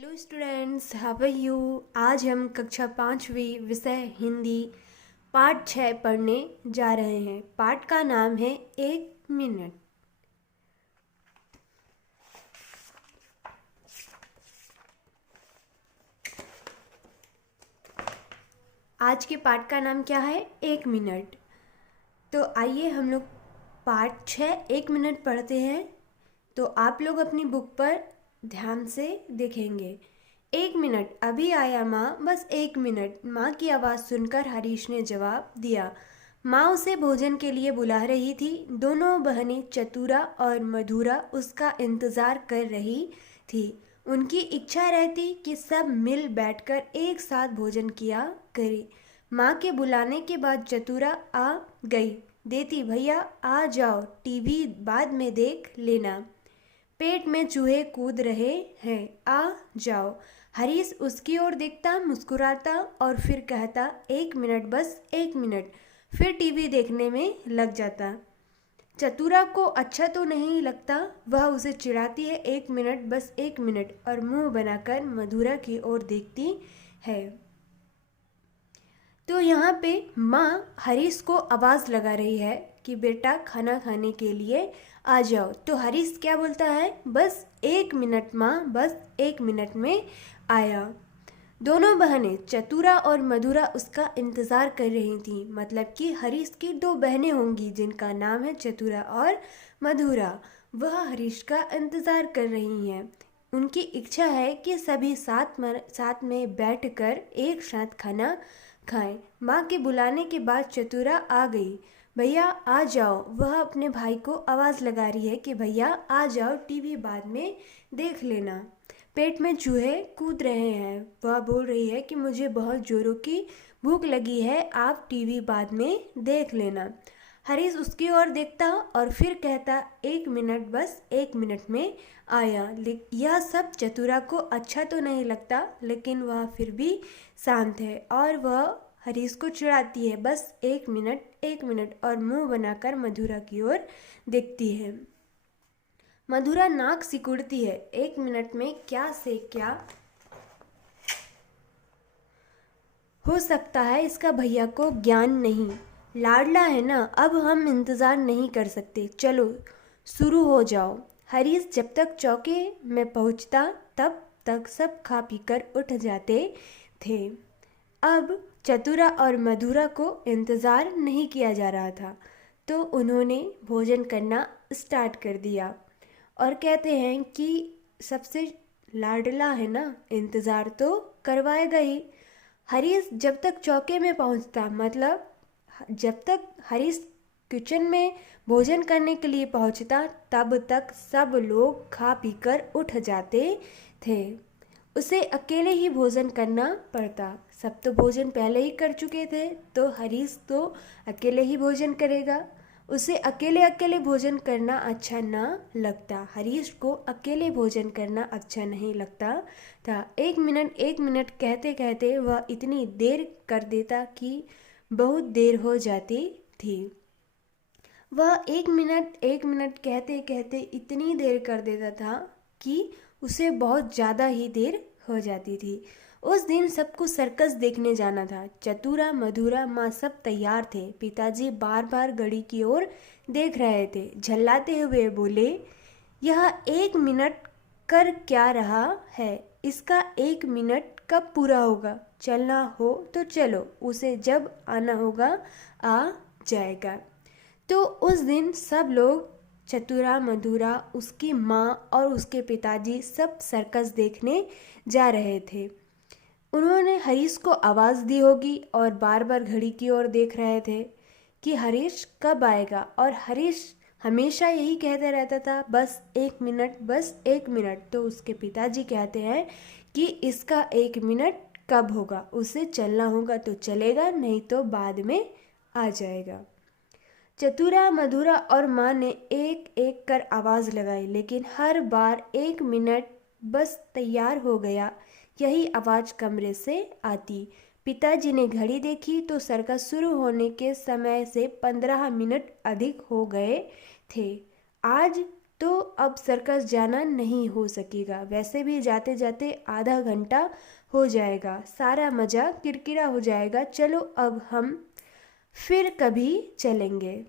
Hello students, how are you. आज हम कक्षा 5वीं विषय हिंदी पाठ 6 पढ़ने जा रहे हैं। पाठ का नाम है 1 मिनट। आज के पाठ का नाम क्या है? 1 मिनट। तो आइए हम लोग पाठ 6 1 मिनट पढ़ते हैं। तो आप लोग अपनी बुक पर ध्यान से देखेंगे। 1 मिनट, अभी आया माँ, बस 1 मिनट। माँ की आवाज़ सुनकर हरीश ने जवाब दिया। माँ उसे भोजन के लिए बुला रही थी। दोनों बहनें चतुरा और मधुरा उसका इंतज़ार कर रही थी। उनकी इच्छा रहती कि सब मिल बैठकर एक साथ भोजन किया करें। माँ के बुलाने के बाद चतुरा आ गई। देती, भैया आ जाओ, टीवी बाद में देख लेना। पेट में चूहे कूद रहे हैं, आ जाओ। हरीश उसकी ओर देखता, मुस्कुराता और फिर कहता, 1 मिनट, बस 1 मिनट। फिर टीवी देखने में लग जाता। चतुरा को अच्छा तो नहीं लगता। वह उसे चिढ़ाती है, 1 मिनट, बस 1 मिनट, और मुंह बनाकर मधुरा की ओर देखती है। तो यहाँ पे माँ हरीश को आवाज़ लगा रही है कि बेटा खाना खाने के लिए आ जाओ। तो हरीश क्या बोलता है? बस 1 मिनट माँ, बस 1 मिनट में आया। दोनों बहनें चतुरा और मधुरा उसका इंतज़ार कर रही थीं। मतलब कि हरीश की 2 बहनें होंगी जिनका नाम है चतुरा और मधुरा। वह हरीश का इंतज़ार कर रही हैं। उनकी इच्छा है कि सभी साथ में बैठकर एक साथ खाना खाएं। माँ के बुलाने के बाद चतुरा आ गई। भैया आ जाओ। वह अपने भाई को आवाज़ लगा रही है कि भैया आ जाओ, टीवी बाद में देख लेना। पेट में चूहे कूद रहे हैं। वह बोल रही है कि मुझे बहुत जोरों की भूख लगी है, आप टीवी बाद में देख लेना। हरीश उसकी ओर देखता और फिर कहता, 1 मिनट, बस 1 मिनट में आया। यह सब चतुरा को अच्छा तो नहीं लगता, लेकिन वह फिर भी शांत है और वह हरीश को चिढ़ाती है, बस 1 मिनट, 1 मिनट, और मुंह बनाकर मधुरा की ओर देखती है। मधुरा नाक सिकुड़ती है। 1 मिनट में क्या से क्या हो सकता है, इसका भैया को ज्ञान नहीं। लाडला है ना, अब हम इंतज़ार नहीं कर सकते, चलो शुरू हो जाओ। हरीश जब तक चौके में पहुंचता तब तक सब खा पीकर उठ जाते थे। अब चतुरा और मधुरा को इंतज़ार नहीं किया जा रहा था, तो उन्होंने भोजन करना स्टार्ट कर दिया। और कहते हैं कि सबसे लाडला है ना, इंतज़ार तो करवाएगा ही। हरीश जब तक चौके में पहुंचता, मतलब जब तक हरीश किचन में भोजन करने के लिए पहुंचता, तब तक सब लोग खा पीकर उठ जाते थे। उसे अकेले ही भोजन करना पड़ता। सब तो भोजन पहले ही कर चुके थे, तो हरीश तो अकेले ही भोजन करेगा। उसे अकेले अकेले भोजन करना अच्छा ना लगता। हरीश को अकेले भोजन करना अच्छा नहीं लगता था। 1 मिनट, 1 मिनट कहते कहते वह इतनी देर कर देता कि बहुत देर हो जाती थी। वह 1 मिनट, 1 मिनट कहते कहते इतनी देर कर देता था कि उसे बहुत ज़्यादा ही देर हो जाती थी। उस दिन सबको सर्कस देखने जाना था। चतुरा, मधुरा, माँ सब तैयार थे। पिताजी बार बार घड़ी की ओर देख रहे थे। झल्लाते हुए बोले, यह 1 मिनट कर क्या रहा है? इसका 1 मिनट कब पूरा होगा? चलना हो तो चलो, उसे जब आना होगा आ जाएगा। तो उस दिन सब लोग, चतुरा, मधुरा, उसकी माँ और उसके पिताजी, सब सर्कस देखने जा रहे थे। उन्होंने हरीश को आवाज़ दी होगी और बार बार घड़ी की ओर देख रहे थे कि हरीश कब आएगा। और हरीश हमेशा यही कहते रहता था, बस 1 मिनट, बस 1 मिनट। तो उसके पिताजी कहते हैं कि इसका 1 मिनट कब होगा? उसे चलना होगा तो चलेगा, नहीं तो बाद में आ जाएगा। चतुरा, मधुरा और माँ ने एक एक कर आवाज़ लगाई, लेकिन हर बार 1 मिनट, बस तैयार हो गया, यही आवाज़ कमरे से आती। पिताजी ने घड़ी देखी तो सर्कस शुरू होने के समय से 15 मिनट अधिक हो गए थे। आज तो अब सर्कस जाना नहीं हो सकेगा। वैसे भी जाते जाते आधा घंटा हो जाएगा, सारा मज़ा किरकिरा हो जाएगा। चलो अब हम फिर कभी चलेंगे।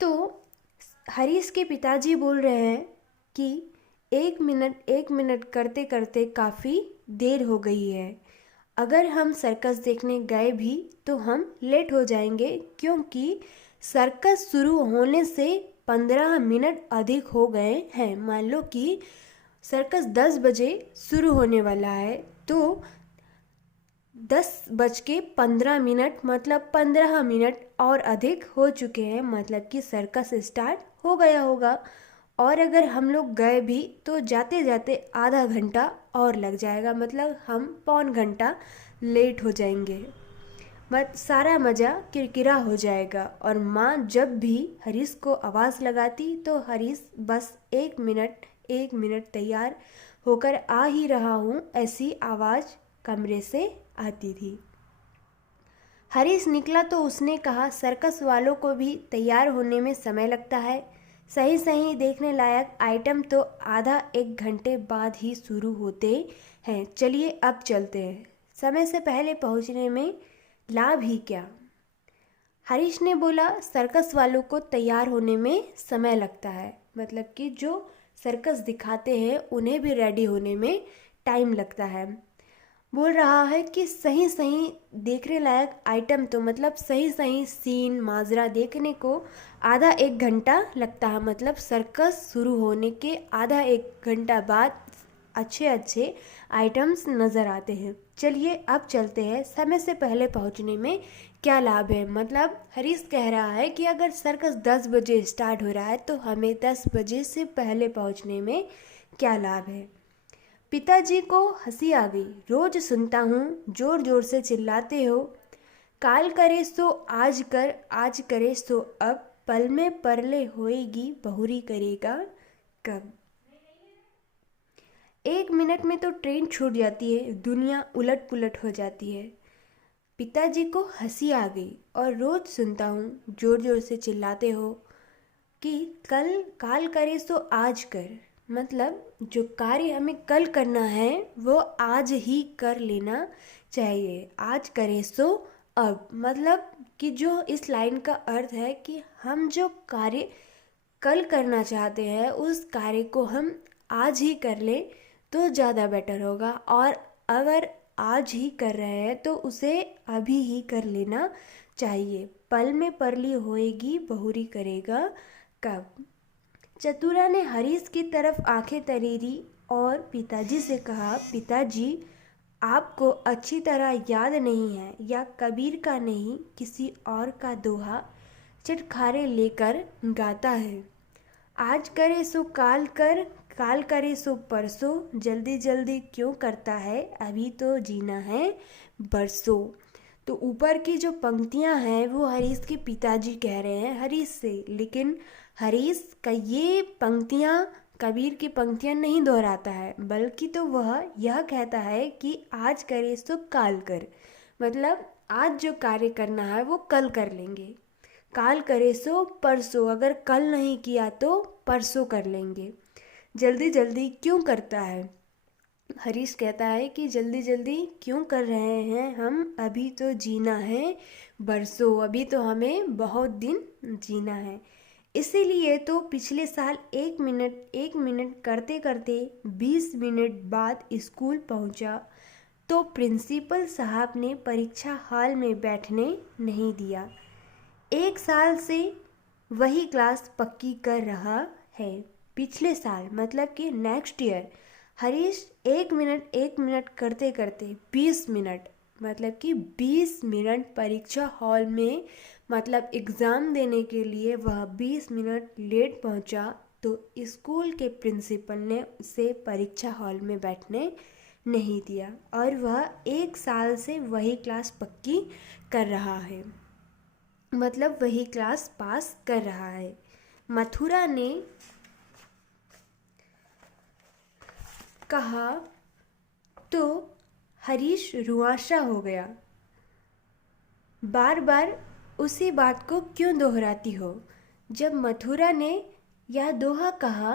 तो हरीश के पिताजी बोल रहे हैं कि 1 मिनट करते करते काफ़ी देर हो गई है। अगर हम सर्कस देखने गए भी तो हम लेट हो जाएंगे, क्योंकि सर्कस शुरू होने से 15 मिनट अधिक हो गए हैं। मान लो कि सर्कस 10 बजे शुरू होने वाला है, तो 10:15 मतलब 15 मिनट और अधिक हो चुके हैं, मतलब कि सर्कस स्टार्ट हो गया होगा। और अगर हम लोग गए भी तो जाते जाते आधा घंटा और लग जाएगा, मतलब हम पौन घंटा लेट हो जाएंगे। मत सारा मज़ा किरकिरा हो जाएगा। और माँ जब भी हरीश को आवाज़ लगाती तो हरीश बस 1 मिनट तैयार होकर आ ही रहा हूँ ऐसी आवाज़ कमरे से आती थी। हरीश निकला तो उसने कहा, सर्कस वालों को भी तैयार होने में समय लगता है। सही सही देखने लायक आइटम तो आधा 1 घंटे बाद ही शुरू होते हैं। चलिए अब चलते हैं, समय से पहले पहुंचने में लाभ ही क्या। हरीश ने बोला, सर्कस वालों को तैयार होने में समय लगता है, मतलब कि जो सर्कस दिखाते हैं उन्हें भी रेडी होने में टाइम लगता है। बोल रहा है कि सही सही देखने लायक आइटम तो मतलब सही सही सीन माजरा देखने को आधा 1 घंटा लगता है, मतलब सर्कस शुरू होने के आधा 1 घंटा बाद अच्छे अच्छे आइटम्स नज़र आते हैं। चलिए अब चलते हैं, समय से पहले पहुंचने में क्या लाभ है। मतलब हरीश कह रहा है कि अगर सर्कस 10 बजे स्टार्ट हो रहा है तो हमें 10 बजे से पहले पहुंचने में क्या लाभ है। पिताजी को हंसी आ गई। रोज सुनता हूँ जोर जोर से चिल्लाते हो, काल करे सो आज कर, आज करे सो अब, पल में परले होएगी बहुरी करेगा कब। 1 मिनट में तो ट्रेन छूट जाती है, दुनिया उलट पुलट हो जाती है। पिताजी को हंसी आ गई। और रोज सुनता हूँ जोर जोर से चिल्लाते हो कि कल काल करे सो आज कर, मतलब जो कार्य हमें कल करना है वो आज ही कर लेना चाहिए। आज करे सो अब, मतलब कि जो इस लाइन का अर्थ है कि हम जो कार्य कल करना चाहते हैं उस कार्य को हम आज ही कर ले तो ज़्यादा बेटर होगा। और अगर आज ही कर रहे हैं तो उसे अभी ही कर लेना चाहिए। पल में परली होएगी बहुरी करेगा कब। चतुरा ने हरीश की तरफ आंखें तरेरी और पिताजी से कहा, पिताजी आपको अच्छी तरह याद नहीं है, या कबीर का नहीं किसी और का दोहा चटखारे लेकर गाता है। आज करे सो काल कर, काल करे सो परसों, जल्दी जल्दी क्यों करता है, अभी तो जीना है बरसों। तो ऊपर की जो पंक्तियां हैं वो हरीश के पिताजी कह रहे हैं हरीश से, लेकिन हरीश का ये पंक्तियां कबीर की पंक्तियां नहीं दोहराता है, बल्कि तो वह यह कहता है कि आज करे सो काल कर, मतलब आज जो कार्य करना है वो कल कर लेंगे। काल करे सो परसों, अगर कल नहीं किया तो परसों कर लेंगे। जल्दी जल्दी क्यों करता है। हरीश कहता है कि जल्दी जल्दी क्यों कर रहे हैं हम, अभी तो जीना है बरसों, अभी तो हमें बहुत दिन जीना है। इसीलिए तो पिछले साल 1 मिनट करते करते 20 मिनट बाद स्कूल पहुंचा तो प्रिंसिपल साहब ने परीक्षा हॉल में बैठने नहीं दिया। 1 साल से वही क्लास पक्की कर रहा है। पिछले साल मतलब कि नेक्स्ट ईयर हरीश 1 मिनट करते करते 20 मिनट, मतलब कि 20 मिनट परीक्षा हॉल में, मतलब एग्ज़ाम देने के लिए वह 20 मिनट लेट पहुंचा तो स्कूल के प्रिंसिपल ने उसे परीक्षा हॉल में बैठने नहीं दिया। और वह 1 साल से वही क्लास पक्की कर रहा है, मतलब वही क्लास पास कर रहा है। मथुरा ने कहा तो हरीश रुआशा हो गया। बार बार उसी बात को क्यों दोहराती हो। जब मथुरा ने यह दोहा कहा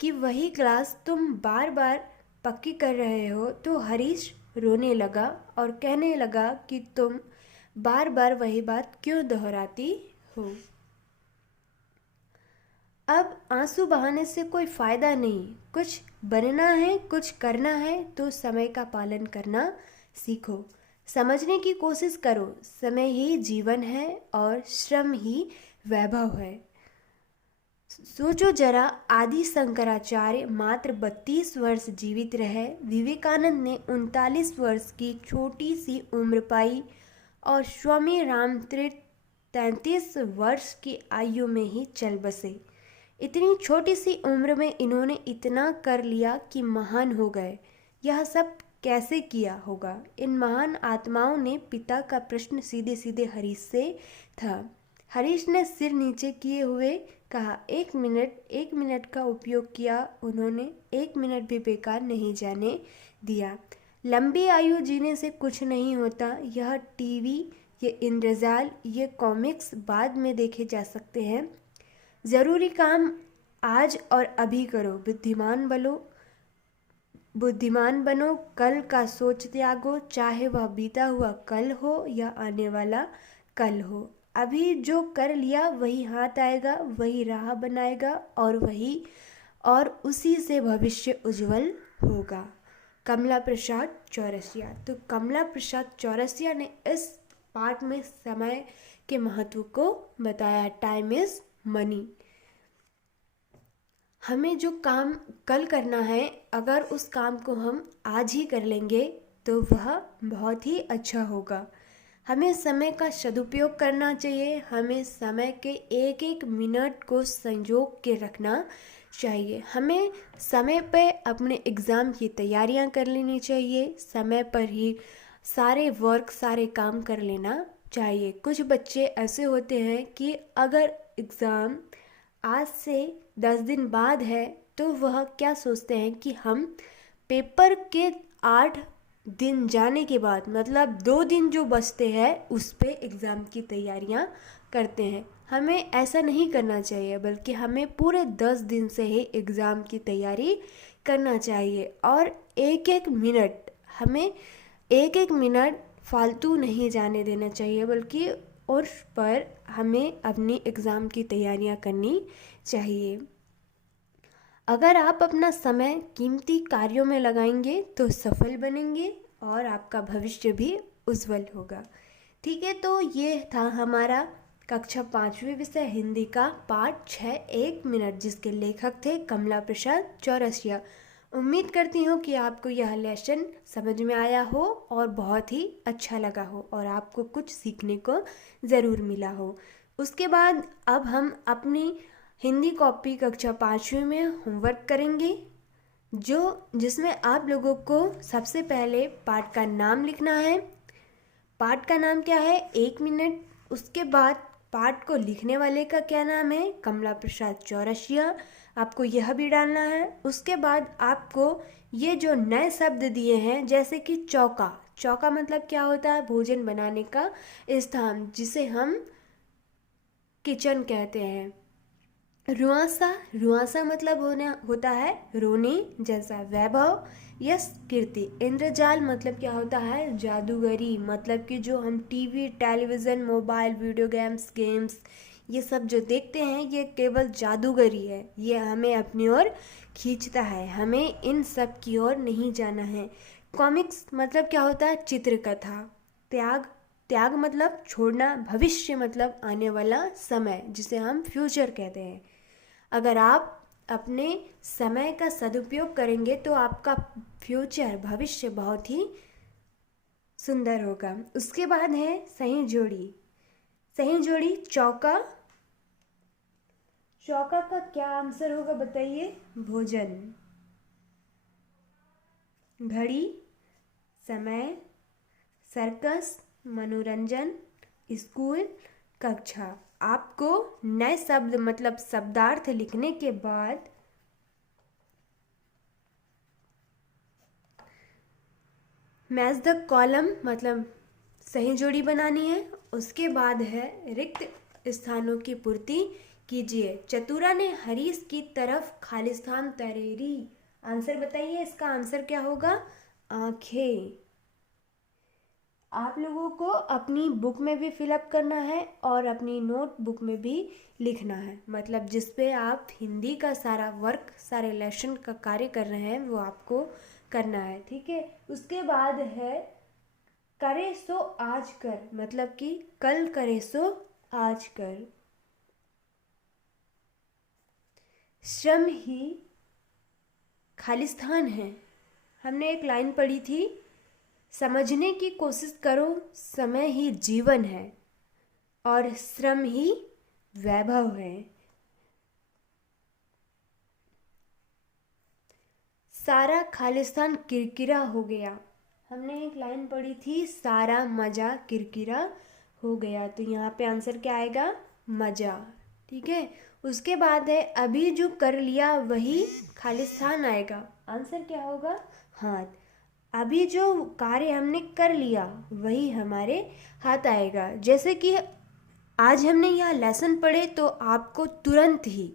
कि वही क्लास तुम बार बार पक्की कर रहे हो, तो हरीश रोने लगा और कहने लगा कि तुम बार बार वही बात क्यों दोहराती हो। अब आंसू बहाने से कोई फायदा नहीं। कुछ बनना है, कुछ करना है तो समय का पालन करना सीखो। समझने की कोशिश करो, समय ही जीवन है और श्रम ही वैभव है। सोचो जरा, आदि शंकराचार्य मात्र 32 वर्ष जीवित रहे, विवेकानंद ने 39 वर्ष की छोटी सी उम्र पाई और स्वामी रामतीर्थ 33 वर्ष की आयु में ही चल बसे। इतनी छोटी सी उम्र में इन्होंने इतना कर लिया कि महान हो गए। यह सब कैसे किया होगा? इन महान आत्माओं ने पिता का प्रश्न सीधे सीधे हरीश से था। हरीश ने सिर नीचे किए हुए कहा, 1 मिनट का उपयोग किया उन्होंने, 1 मिनट भी बेकार नहीं जाने दिया। लंबी आयु जीने से कुछ नहीं होता। यह टीवी, ये इंद्रजाल, ये कॉमिक्स बाद में देखे जा सकते हैं। ज़रूरी काम आज और अभी करो। बुद्धिमान बनो, कल का सोच त्यागो, चाहे वह बीता हुआ कल हो या आने वाला कल हो। अभी जो कर लिया वही हाथ आएगा, वही राह बनाएगा और उसी से भविष्य उज्जवल होगा। कमला प्रसाद चौरसिया। तो कमला प्रसाद चौरसिया ने इस पाठ में समय के महत्व को बताया। Time is money. हमें जो काम कल करना है, अगर उस काम को हम आज ही कर लेंगे तो वह बहुत ही अच्छा होगा। हमें समय का सदुपयोग करना चाहिए। हमें समय के एक एक मिनट को संजो के रखना चाहिए। हमें समय पे अपने एग्ज़ाम की तैयारियां कर लेनी चाहिए। समय पर ही सारे काम कर लेना चाहिए। कुछ बच्चे ऐसे होते हैं कि अगर एग्ज़ाम आज से 10 दिन बाद है तो वह क्या सोचते हैं कि हम पेपर के 8 दिन जाने के बाद, मतलब 2 दिन जो बचते हैं उस पे एग्ज़ाम की तैयारियां करते हैं। हमें ऐसा नहीं करना चाहिए, बल्कि हमें पूरे 10 दिन से ही एग्ज़ाम की तैयारी करना चाहिए। और एक एक मिनट फालतू नहीं जाने देना चाहिए, बल्कि उस पर हमें अपनी एग्ज़ाम की तैयारियां करनी चाहिए। अगर आप अपना समय कीमती कार्यों में लगाएंगे तो सफल बनेंगे और आपका भविष्य भी उज्जवल होगा। ठीक है, तो ये था हमारा कक्षा 5वीं विषय हिंदी का पाठ 6 1 मिनट, जिसके लेखक थे कमला प्रसाद चौरसिया। उम्मीद करती हूँ कि आपको यह लेसन समझ में आया हो और बहुत ही अच्छा लगा हो और आपको कुछ सीखने को ज़रूर मिला हो। उसके बाद अब हम अपनी हिंदी कॉपी कक्षा 5वीं में होमवर्क करेंगे, जिसमें आप लोगों को सबसे पहले पाठ का नाम लिखना है। पाठ का नाम क्या है? 1 मिनट। उसके बाद पाठ को लिखने वाले का क्या नाम है? कमला प्रसाद चौरसिया। आपको यह भी डालना है। उसके बाद आपको ये जो नए शब्द दिए हैं, जैसे कि चौका। चौका मतलब क्या होता है? भोजन बनाने का स्थान, जिसे हम किचन कहते हैं। रुआसा मतलब होता है रोने जैसा। वैभव यश कीर्ति। इंद्रजाल मतलब क्या होता है? जादूगरी, मतलब कि जो हम TV, television, mobile, video games ये सब जो देखते हैं, ये केवल जादूगरी है। ये हमें अपनी ओर खींचता है, हमें इन सब की ओर नहीं जाना है। कॉमिक्स मतलब क्या होता है? चित्रकथा। त्याग मतलब छोड़ना। भविष्य मतलब आने वाला समय, जिसे हम फ्यूचर कहते हैं। अगर आप अपने समय का सदुपयोग करेंगे तो आपका फ्यूचर, भविष्य बहुत ही सुंदर होगा। उसके बाद है सही जोड़ी। चौका का क्या आंसर होगा बताइए? भोजन। घड़ी, समय, सर्कस, मनोरंजन, स्कूल, कक्षा। आपको नए शब्द मतलब शब्दार्थ लिखने के बाद मैच द कॉलम मतलब सही जोड़ी बनानी है। उसके बाद है रिक्त स्थानों की पूर्ति कीजिए। चतुरा ने हरीश की तरफ खालिस्तान तरेरी। आंसर बताइए, इसका आंसर क्या होगा? आंखें। आप लोगों को अपनी बुक में भी फिलअप करना है और अपनी नोटबुक में भी लिखना है, मतलब जिस पे आप हिंदी का सारा वर्क, सारे लेसन का कार्य कर रहे हैं वो आपको करना है, ठीक है। उसके बाद है करे सो आज कर, मतलब कि कल करे सो आज कर। श्रम ही खालिस्तान है। हमने एक लाइन पढ़ी थी, समझने की कोशिश करो, समय ही जीवन है और श्रम ही वैभव है। सारा खालिस्तान किरकिरा हो गया। हमने एक लाइन पढ़ी थी, सारा मजा किरकिरा हो गया, तो यहाँ पे आंसर क्या आएगा? मजा, ठीक है। उसके बाद है अभी जो कर लिया वही खालिस्तान आएगा। आंसर क्या होगा? हाथ। अभी जो कार्य हमने कर लिया वही हमारे हाथ आएगा। जैसे कि आज हमने यह लेसन पढ़े तो आपको तुरंत ही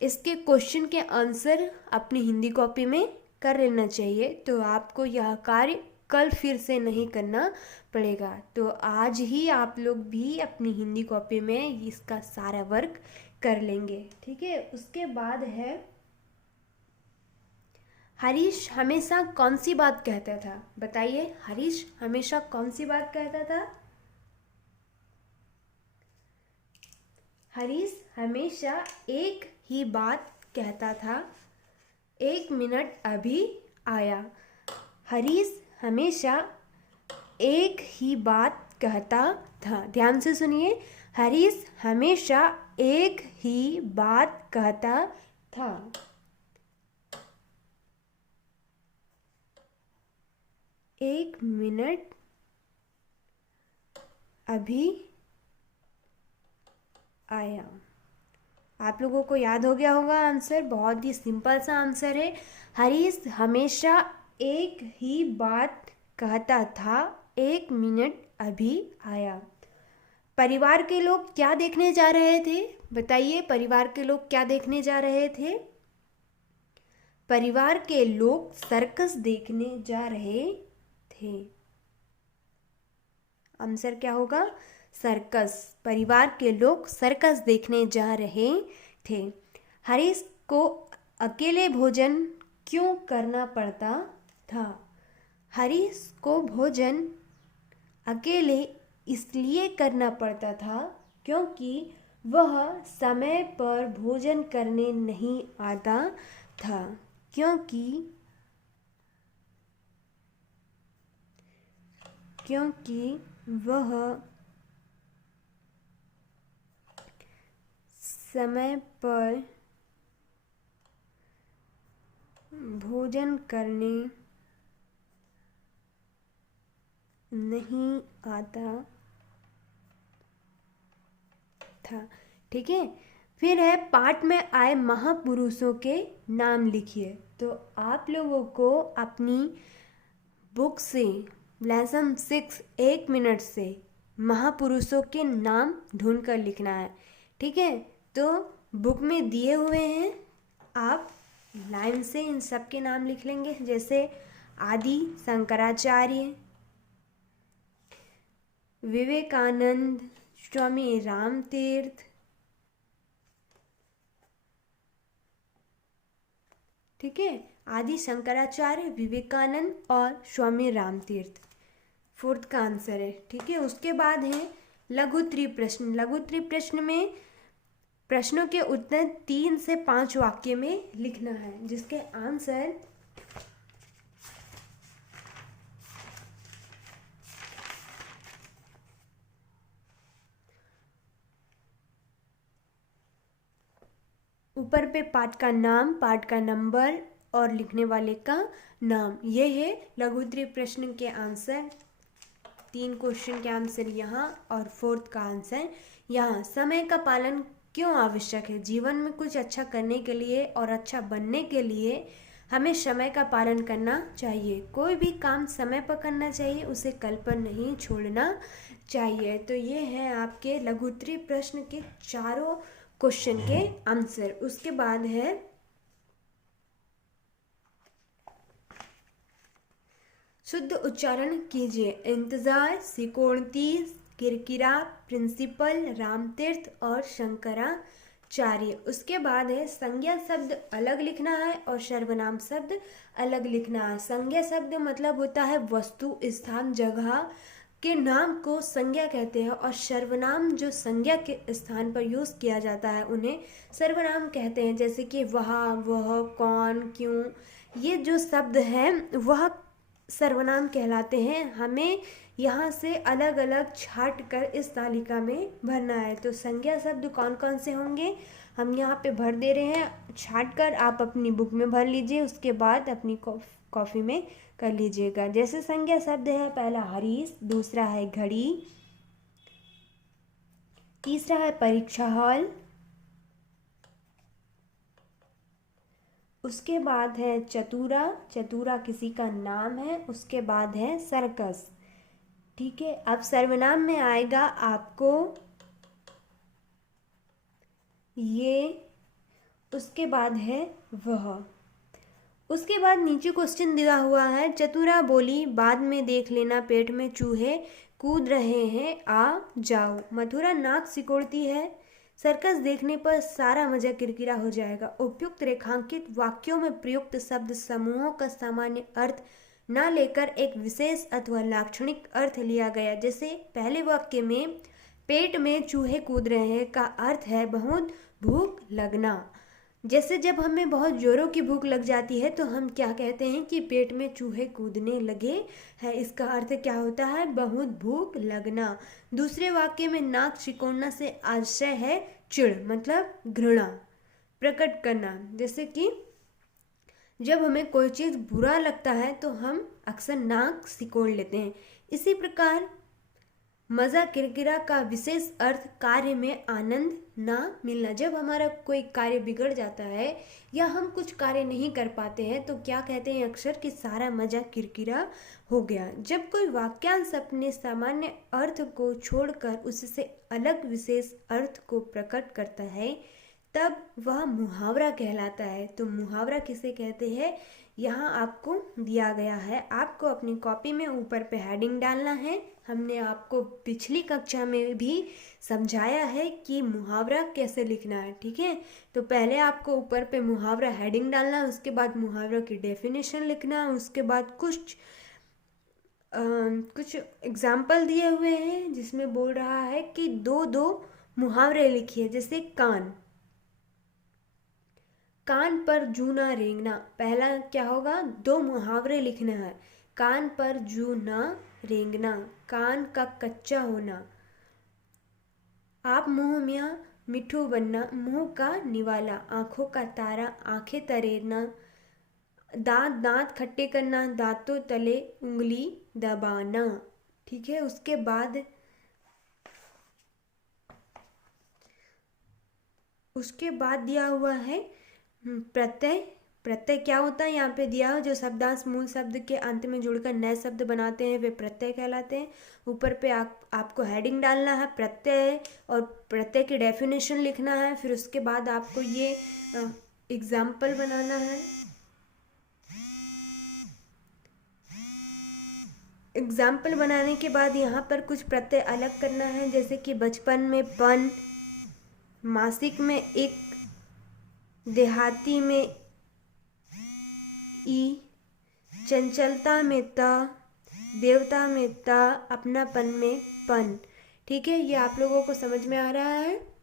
इसके क्वेश्चन के आंसर अपनी हिंदी कॉपी में कर लेना चाहिए, तो आपको यह कार्य कल फिर से नहीं करना पड़ेगा। तो आज ही आप लोग भी अपनी हिंदी कॉपी में इसका सारा वर्क कर लेंगे, ठीक है। उसके बाद है हरीश हमेशा कौन सी बात कहता था? बताइए, हरीश हमेशा कौन सी बात कहता था? हरीश हमेशा एक ही बात कहता था, 1 मिनट अभी आया। हरीश हमेशा एक ही बात कहता था। ध्यान से सुनिए, हरीश हमेशा एक ही बात कहता था। एक मिनट अभी आया। आप लोगों को याद हो गया होगा आंसर, बहुत ही सिंपल सा आंसर है। हरीश हमेशा एक ही बात कहता था, 1 मिनट अभी आया। परिवार के लोग क्या देखने जा रहे थे? बताइए, परिवार के लोग क्या देखने जा रहे थे? परिवार के लोग सर्कस देखने जा रहे थे। आंसर क्या होगा? सर्कस। परिवार के लोग सर्कस देखने जा रहे थे। हरीश को अकेले भोजन क्यों करना पड़ता था? हरीश को भोजन अकेले इसलिए करना पड़ता था क्योंकि वह समय पर भोजन करने नहीं आता था। क्योंकि वह समय पर भोजन करने नहीं आता था, ठीक है। फिर है पाठ में आए महापुरुषों के नाम लिखिए। तो आप लोगों को अपनी बुक से लेसन 6 1 मिनट से महापुरुषों के नाम ढूंढ कर लिखना है, ठीक है। तो बुक में दिए हुए हैं, आप लाइन से इन सब के नाम लिख लेंगे, जैसे आदि शंकराचार्य, विवेकानंद, स्वामी रामतीर्थ, ठीक है। आदि शंकराचार्य, विवेकानंद और स्वामी रामतीर्थ 4th का आंसर है, ठीक है। उसके बाद है लघु त्रिप्रश्न। लघु त्रिप्रश्न में प्रश्नों के उत्तर 3 से 5 वाक्य में लिखना है, जिसके आंसर ऊपर पे पाठ का नाम, पाठ का नंबर और लिखने वाले का नाम, ये है लघु त्रिप्रश्न के आंसर। 3 क्वेश्चन के आंसर यहाँ और 4th का आंसर यहाँ। समय का पालन क्यों आवश्यक है? जीवन में कुछ अच्छा करने के लिए और अच्छा बनने के लिए हमें समय का पालन करना चाहिए। कोई भी काम समय पर करना चाहिए, उसे कल पर नहीं छोड़ना चाहिए। तो ये है आपके लघु त्रिप्रश्न के चारों क्वेश्चन के आंसर। उसके बाद है शुद्ध उच्चारण कीजिए। इंतजार, सिकोणती, किरकिरा, प्रिंसिपल, रामतीर्थ और शंकराचार्य। उसके बाद है संज्ञा शब्द अलग लिखना है और सर्वनाम शब्द अलग लिखना है। संज्ञा शब्द मतलब होता है वस्तु, स्थान, जगह के नाम को संज्ञा कहते हैं और सर्वनाम जो संज्ञा के स्थान पर यूज किया जाता है उन्हें सर्वनाम कहते हैं। जैसे कि वह, कौन, क्यों, ये जो शब्द हैं वह सर्वनाम कहलाते हैं। हमें यहाँ से अलग अलग छांट कर इस तालिका में भरना है। तो संज्ञा शब्द कौन कौन से होंगे हम यहाँ पे भर दे रहे हैं छांट कर। आप अपनी बुक में भर लीजिए, उसके बाद अपनी कॉपी में कर लीजिएगा। जैसे संज्ञा शब्द है, पहला हरीश, दूसरा है घड़ी, तीसरा है परीक्षा हॉल, उसके बाद है चतुरा, चतुरा किसी का नाम है, उसके बाद है सर्कस। ठीक है, अब सर्वनाम में आएगा आपको ये, उसके बाद है वह। उसके बाद नीचे क्वेश्चन दिया हुआ है, चतुरा बोली बाद में देख लेना पेट में चूहे कूद रहे हैं आ जाओ। मथुरा नाक सिकोड़ती है, सर्कस देखने पर सारा मजा किरकिरा हो जाएगा। उपयुक्त रेखांकित वाक्यों में प्रयुक्त शब्द समूहों का सामान्य अर्थ न लेकर एक विशेष अथवा लाक्षणिक अर्थ लिया गया। जैसे पहले वाक्य में पेट में चूहे कूद रहे हैं का अर्थ है बहुत भूख लगना। जैसे जब हमें बहुत जोरों की भूख लग जाती है तो हम क्या कहते हैं कि पेट में चूहे कूदने लगे हैं, इसका अर्थ क्या होता है बहुत भूख लगना। दूसरे वाक्य में नाक सिकोड़ना से आशय है चिढ़, मतलब घृणा प्रकट करना। जैसे कि जब हमें कोई चीज़ बुरा लगता है तो हम अक्सर नाक सिकोड़ लेते हैं। इसी प्रकार मज़ा किरकिरा का विशेष अर्थ कार्य में आनंद ना मिलना। जब हमारा कोई कार्य बिगड़ जाता है या हम कुछ कार्य नहीं कर पाते हैं तो क्या कहते हैं अक्सर कि सारा मज़ा किरकिरा हो गया। जब कोई वाक्यांश अपने सामान्य अर्थ को छोड़कर उससे अलग विशेष अर्थ को प्रकट करता है तब वह मुहावरा कहलाता है। तो मुहावरा किसे कहते हैं यहाँ आपको दिया गया है। आपको अपनी कॉपी में ऊपर पे हेडिंग डालना है। हमने आपको पिछली कक्षा में भी समझाया है कि मुहावरा कैसे लिखना है, ठीक है। तो पहले आपको ऊपर पे मुहावरा हेडिंग डालना, उसके बाद मुहावरा की डेफिनेशन लिखना, उसके बाद कुछ एग्जाम्पल दिए हुए हैं जिसमें बोल रहा है कि दो दो मुहावरे लिखिए। जैसे कान, कान पर जू ना रेंगना, पहला क्या होगा दो मुहावरे लिखना है। कान पर जू ना रेंगना, कान का कच्चा होना, आप मुंह में मिठू बनना, मुंह का निवाला, आंखों का तारा, आंखें तरेरना, दांत दांत खट्टे करना, दांतों तले उंगली दबाना। ठीक है, उसके बाद दिया हुआ है प्रत्यय। प्रत्यय क्या होता है यहाँ पे दिया हो, जो शब्दांश मूल शब्द के अंत में जुड़कर नए शब्द बनाते हैं वे प्रत्यय कहलाते हैं। ऊपर पे आपको हेडिंग डालना है प्रत्यय और प्रत्यय की डेफिनेशन लिखना है। फिर उसके बाद आपको ये एग्जाम्पल बनाना है। एग्जाम्पल बनाने के बाद यहाँ पर कुछ प्रत्यय अलग करना है, जैसे कि बचपन में पन, मासिक में एक, देहाती में ई, चंचलता में त, देवता में त, अपनापन में पन। ठीक है, ये आप लोगों को समझ में आ रहा है।